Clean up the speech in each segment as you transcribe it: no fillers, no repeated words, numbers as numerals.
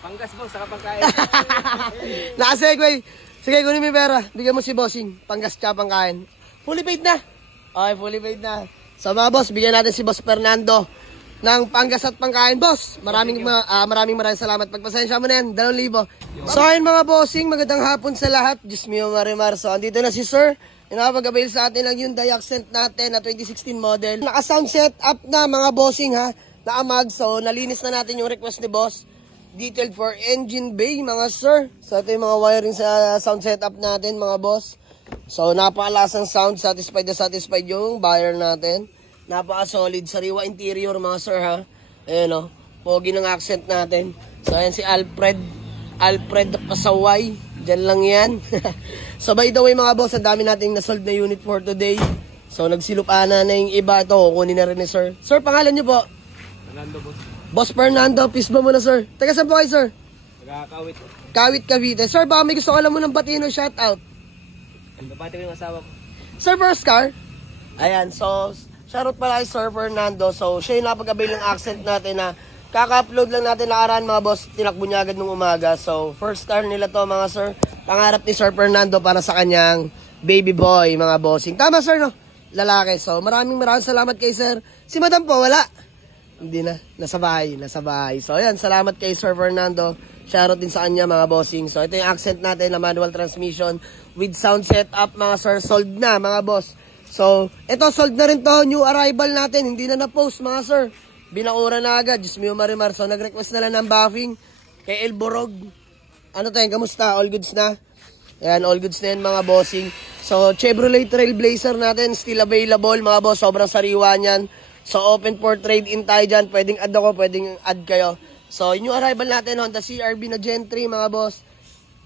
Panggas boss, saka pangkain. Naka-segue. Sige, kunin mo yung pera. Bigyan mo si bossing. Panggas tsaka pangkain. Fully paid na. Okay, fully paid na. So mga boss, bigyan natin si Boss Fernando ng panggas at pangkain. Boss, maraming salamat. Pagpasensya mo na yan, 2,000. So ayun mga bossing, magandang hapon sa lahat. Diyos mio, Marimar. So andito na si Sir. Nakapag-avail sa atin ng Hyundai Accent natin na 2016 model. Naka-sound set up na mga bossing ha. Naamag. So nalinis na natin yung request ni Boss. Detailed for engine bay mga sir. So ito yung mga wiring sa sound setup natin mga boss. So napakalasang sound, satisfied na satisfied yung buyer natin. Napaka-solid, sariwa interior mga sir ha. Ayan o, pogi ng accent natin. So ayan si Alfred Pasaway. Diyan lang yan. So by the way mga boss, ang dami nating nasold na unit for today. So nagsilupana na yung iba. Ito, kukunin na rin ni sir. Sir, pangalan nyo po? Fernando boss. Boss Fernando, peace ba muna sir? Taga saan po kayo sir? Taga Kawit. Kawit, Cavite. Sir, baka may gusto ka lang mo ng batino shoutout. Babati ko yung asawa ko. Sir, first car? Ayan, so, shoutout pala kay Sir Fernando. So, siya yung napag-avail ng accent natin na kaka-upload lang natin nakaraan mga boss. Tinakbo niya agad nung umaga. So, first car nila to mga sir. Pangarap ni Sir Fernando para sa kanyang baby boy, mga bossing. Tama sir, no? Lalaki. So, maraming salamat kay sir. Si madam po, wala. Hindi na. Nasa bahay. So, ayan. Salamat kay Sir Fernando. Shoutout din sa kanya, mga bossing. So, ito yung accent natin na manual transmission with sound setup, mga sir. Sold na, mga boss. So, ito, sold na rin to. New arrival natin. Hindi na na-post, mga sir. Binakura na agad. Diyos mio, Marimar. So, nag-request na lang ng buffing kay El Borog. Ano tayo? Kamusta? All goods na? Ayan, all goods na yan, mga bossing. So, Chevrolet Trailblazer natin. Still available, mga boss. Sobrang sariwa niyan. So, open for trade-in tayo dyan. Pwedeng add ako, pwedeng add kayo. So, yung arrival natin, Honda CR-V na Gen 3, mga boss.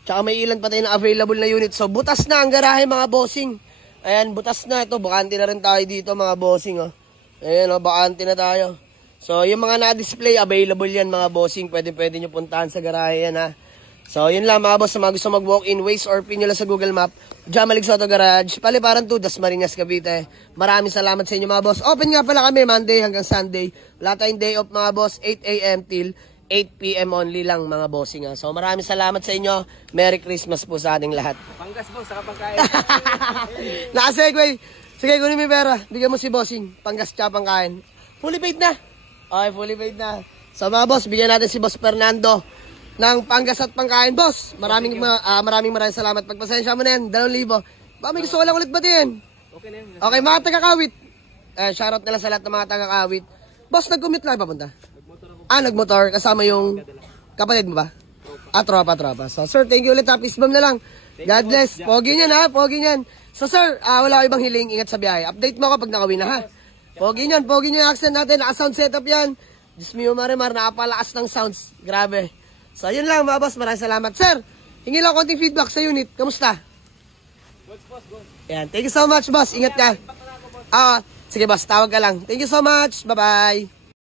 Tsaka may ilan pa tayo na available na unit. So, butas na ang garahe, mga bossing. Ayan, butas na. Ito, bakante na rin tayo dito, mga bossing. Oh. Ayan, oh, bakante na tayo. So, yung mga na-display, available yan, mga bossing. Pwede nyo puntahan sa garahe yan, ha. So, yun lang, mga boss. Sa mga gusto mag-walk-in, Waze or pin nyo lang sa Google Map. Jamalig Soto Garage, Paliparan 2, Dasmariñas, Cavite. Maraming salamat sa inyo, mga boss. Open nga pala kami Monday hanggang Sunday. Wala tayong day off, mga boss. 8 a.m. till 8 p.m. only lang, mga bossing. So, maraming salamat sa inyo. Merry Christmas po sa ating lahat. Panggas boss, saka pangkain. Naka-segue. Sige, kunin mo yung pera. Bigyan mo si bossing. Panggas tsaka pangkain. Fully paid na. Okay, fully paid na. So, mga boss, bigyan natin si Boss Fernando ng panggas at pangkain, boss. Maraming salamat. Pagpasensya mo na yan, 2,000. Baka may gusto ko lang ulit batiin. Okay na yun. Okay, mga taga-Kawit. Shoutout nila sa lahat ng mga taga-Kawit. Boss, nag-commute lang papunta? Nagmotor. Kasama yung kapatid mo ba? Tropa. So, sir, thank you ulit. Peace bomb na lang. God bless. Pogi niyan, ha? Pogi niyan. So, sir, wala ko ibang hiling. Ingat sa biyahe. Update mo ako pag nakawin na, ha? Pogi niyan yung accent natin. Naka-sound setup yan. Diyos mio, Marimar, nakapalakas ng sounds. Grabe. So, yun lang mga boss. Maraming salamat. Sir, hingi lang konting feedback sa unit. Kamusta? Boss. Yan. Thank you so much, boss. Ingat ka. Sige, boss. Tawag ka lang. Thank you so much. Bye-bye.